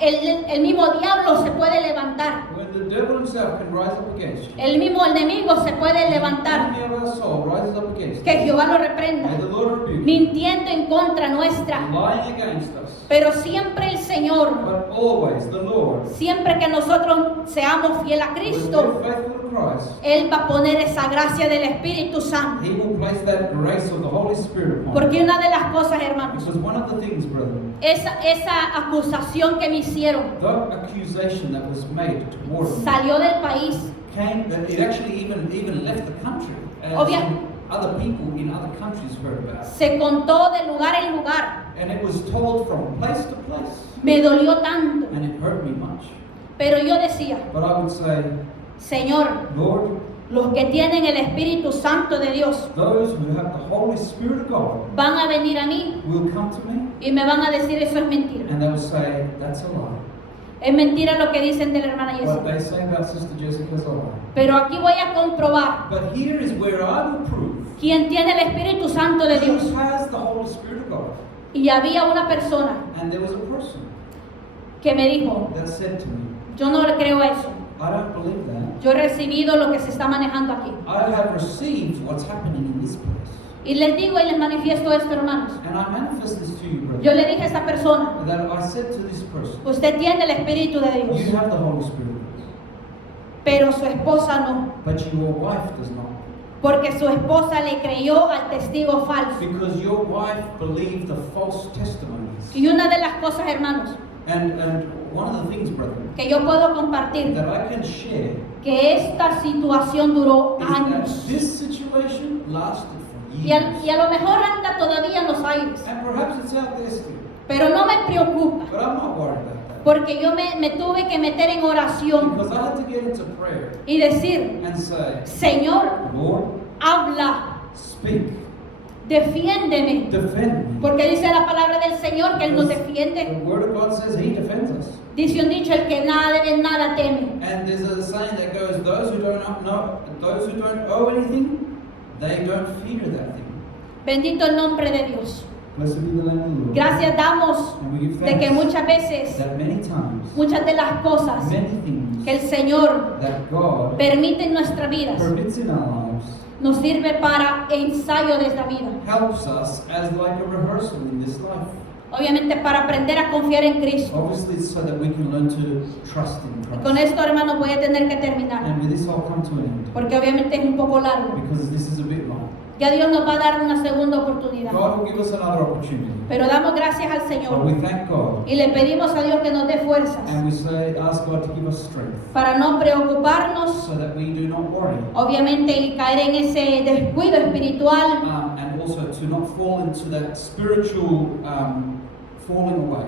el mismo diablo se puede levantar, the devil himself can rise up against you. el mismo enemigo se puede The levantar, enemy of our soul rises up against que us. Jehová lo reprenda, May the Lord rebuke you. mintiendo en contra nuestra. Lying against us. Pero siempre el Señor, But always the Lord, siempre que nosotros seamos fiel a when Cristo, we're faithful to Christ, Él va a poner esa gracia del Espíritu Santo. He will place that grace of the Holy Spirit upon us. Porque una de las cosas, hermanos, Because one of the things, brethren, esa acusación que me hicieron the accusation that was made toward me salió del país. came, that it actually even left the country. As Obvia- other people in other countries heard about it. Se contó de lugar en lugar. And it was told from place to place. Me dolió tanto. And it hurt me much. Pero yo decía, But I would say, Señor, Lord, los que tienen el Espíritu Santo de Dios those who have the Holy Spirit of God van a venir a mí will come to me y me van a decir eso es mentira. and they will say, that's a lie. Es mentira lo que dicen de la hermana What Jessica. they say about Sister Jessica is a lie. Pero aquí voy a comprobar But here is where I will prove quién tiene el Espíritu Santo de Dios. who has the Holy Spirit of God. Y había una persona And there was a person que me dijo, that said to me, yo no le creo eso. I don't believe that. Yo he recibido lo que se está manejando aquí. I have received what's happening in this place. Y les digo y les manifiesto esto, hermanos. And I manifest this to you, Yo brother. le dije a esta persona, That I said to this person, usted tiene el Espíritu de you Dios, have the Holy Spirit, pero su esposa no. but your wife does not. Porque su esposa le creyó al testigo falso. Because your wife believed the false testimonies. Y una de las cosas, hermanos, And one of the things, brother, que yo puedo compartir, that I can share que esta situación duró is that años. this situation lasted for Y years. a lo mejor anda todavía en los aires. And perhaps it's out there still. Pero no me preocupa, But I'm not worried about that. porque yo me tuve que meter en oración Because I had to get into prayer y decir, and say, Señor, Lord, habla, speak, defiéndeme. defend me. Porque dice la palabra del Señor que Él nos The defiende. word of God says He defends us. Dice un dicho, el que nada debe, nada teme. And there's a saying that goes, those who don't owe anything, they don't fear that thing. Bendito el nombre de Dios. Blessed be the name of the Lord. Gracias damos And we give de que thanks muchas veces, that many times, muchas de las cosas many things que el Señor that God permite en nuestras vidas permits in our lives nos sirve para ensayo de esta vida. helps us as like a rehearsal in this life. Obviamente para aprender a confiar en Cristo. Obviously, it's so that we can learn to trust in Y con Christ. esto, hermano, voy a tener que terminar. And with this, I'll come to an end Porque obviamente es un poco largo. because this is a bit long. Ya Dios nos va a dar una segunda oportunidad. God will give us another opportunity. Pero damos gracias al But Señor. we thank God Y le pedimos a Dios que nos dé fuerzas and we ask God to give us strength para no preocuparnos, so that we do not worry. obviamente, y caer en ese descuido espiritual. And also to not fall into that spiritual falling away.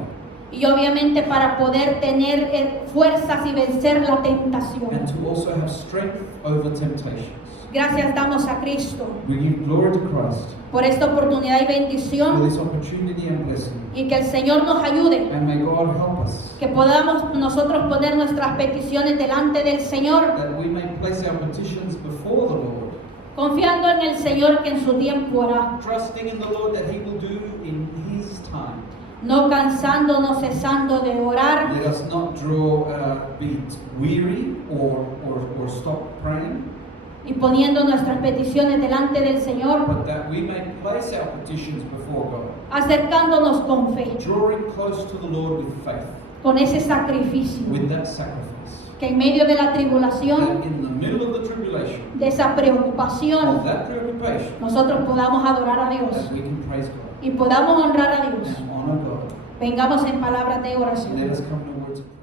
Y obviamente para poder tener fuerzas y vencer la And tentación. to also have strength over temptations. Gracias damos a Cristo We give glory to Christ por esta oportunidad y for bendición. this opportunity and blessing. Y que el Señor nos ayude. And may God help us Que podamos nosotros poner nuestras peticiones delante del Señor, that we may place our petitions before the Lord, confiando en el Señor que en su tiempo hará, trusting in the Lord that He will do in His time. no cansando, no cesando de orar, Let us not be weary or stop praying, y poniendo nuestras peticiones delante del Señor, but that we may place our petitions before God, acercándonos con fe, drawing close to the Lord with faith, con ese sacrificio, with that sacrifice. que en medio de la tribulación, That in the middle of the tribulation, de esa preocupación, of that preoccupation, nosotros podamos adorar a Dios that we can praise God y podamos honrar a Dios. and honor God. Vengamos en palabras de oración. Let us come to words of prayer.